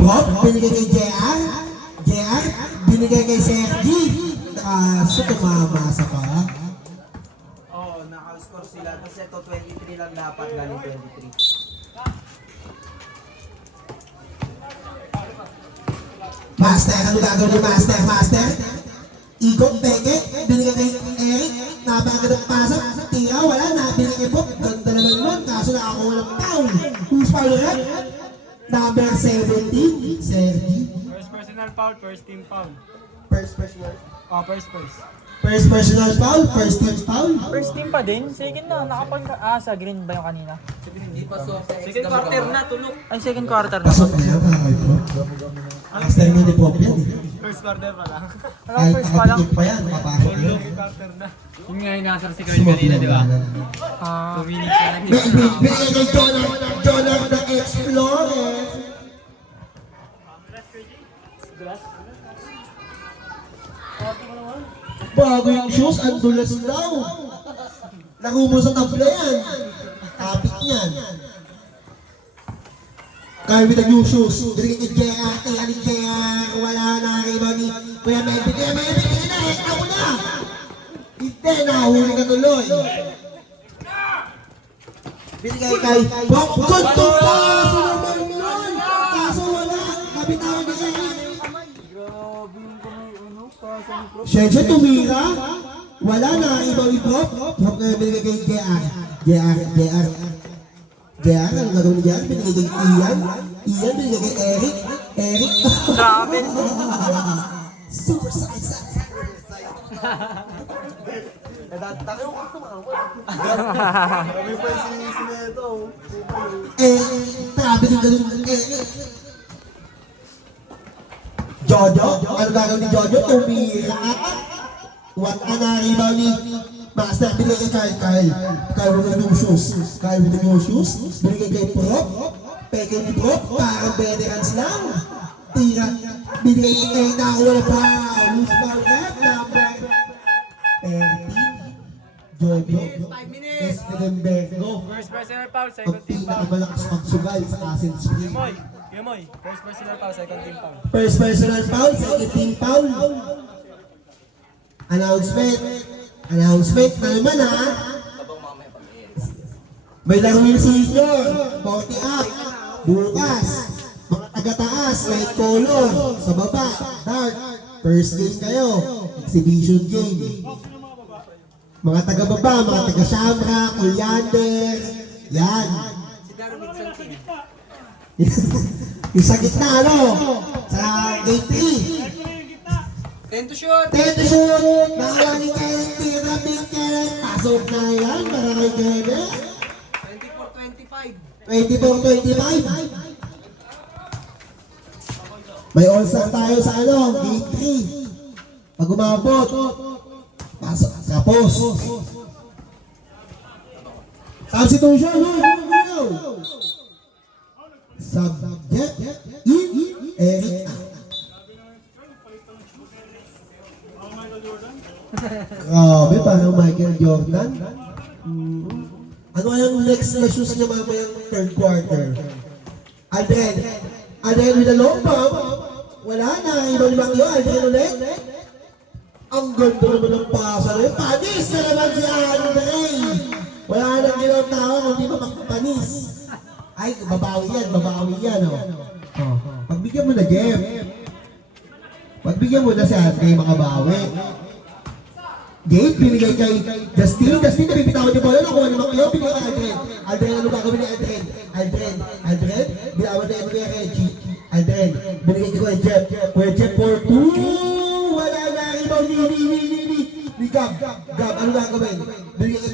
Bob, binigay kay JR. JR, binigay kay Sergi. So, tumamasa pa. Oo, naka-score sila. Kasi ito 23 lang dapat, galing 23. Master, ano gagawin ni Master? Master? Ikot, peke, binigay kay Eric. Napagod ang pasok. Tira, wala na. Binigay kay Bob. Ganda naman nun. Kaso nakakuha ng foul. Who's foul ulit? Number 17, Sergi. First personal foul, first team foul. First personal. Oh, first. First personal foul, first team foul. First team pa din. Second na. Sa green ba yung kanina? Hindi pa so. Second quarter na, tulog. Ay, second quarter na. Pasok na yan, mga kayo. Last time mo ni Bob yan eh. First quarter pa lang. Alam Kahit first pa lang. nakatikip pa yan, makapasok yan. Second quarter na. Yun nga yung nasar si Carl kanina, di ba? 2 minutes na lang. Binigay kay Jonah the Explorer. Bago yung shoes, ang dulas daw. Nakumo sa tabla yan. Topic niyan. Kaya with the new shoes. Binigay kay JR, kaya ni JR, wala na kay Bonnie. Kuya Melvin, hindi na, ako na. Hindi, nahuli ka tuloy. Binigay kay Bob. Kuntong kaso naman yun. Kaso wala. Kapitawan ni Eric. Siyempre tumira. Wala na ibaw ni Bob. Bob na binigay kay JR. JR, ano gagawin ni JR? Binigay kay Ian. Ian binigay kay Eric. Eric. Grabe. Super size. Kami pa yung sineto. Grabe din ganun. Jojo? Ano gagawin ni Jojo? Tumira. What ka na ribaw ni Master? Binigay kay Kyle. Kyle with the new shoes. Kyle with the new shoes. Binigay kay Prop. Peke ni Prop. Parang veterans lang. Tira. Binigay kay Nakuha pa. Loose ball net. Number 13. Jojo. 5 minutes. Espedenbergo. First personal foul, Ang second team foul. pinakamalakas magsugal sa Castle Spring. Yemoy. First personal foul, second team foul. First personal foul, second team foul. Announcement na naman ha. May laro yung senior, 40 up, bukas. Mga taga-taas, light color, sa baba, dark. First game kayo, exhibition game. Mga taga-baba, mga taga-Shamrock, Oleander, yan. Si Darwin Santin. Yung sa gitna, ano? Sa gate 3. 10 to shoot. Teto shoot! Nakawa ni Kenneth, tira big Kenneth. Pasok na yan para kay Kenneth. 24-25. 24-25. May all-star tayo sa ano, gate 3. Pag umabot, pasok sa post. Substitution, go! Subject in Eric. Grabe, parang Michael Jordan. Ano kayang next na shoes niya mamayang third quarter? Adrian with a long bomb. Wala na, ibang limang yun. Adrian ulit. Ang ganda naman ng pasa na yun. Panis na naman si Andre. Wala nang ginawang tao kung di mapagpanis. Ay, babawi yan, oh. Pagbigyan mo na, Jeff. Pagbigyan mo na si Andre, makabawi. Gate, binigay kay Justin. Justin, nabibitawan niyo bola. Nakuha ni Macchio, binigay kay Aldren. Aldren, ano gagawin ni Aldren? Aldren, binawan na yun kay Reggie. Aldren, binigay kay Kuya Jeff. Kuya Jeff for 2. Wala na, rebound ni Gab. Gab, ano gagawin? Binigay kay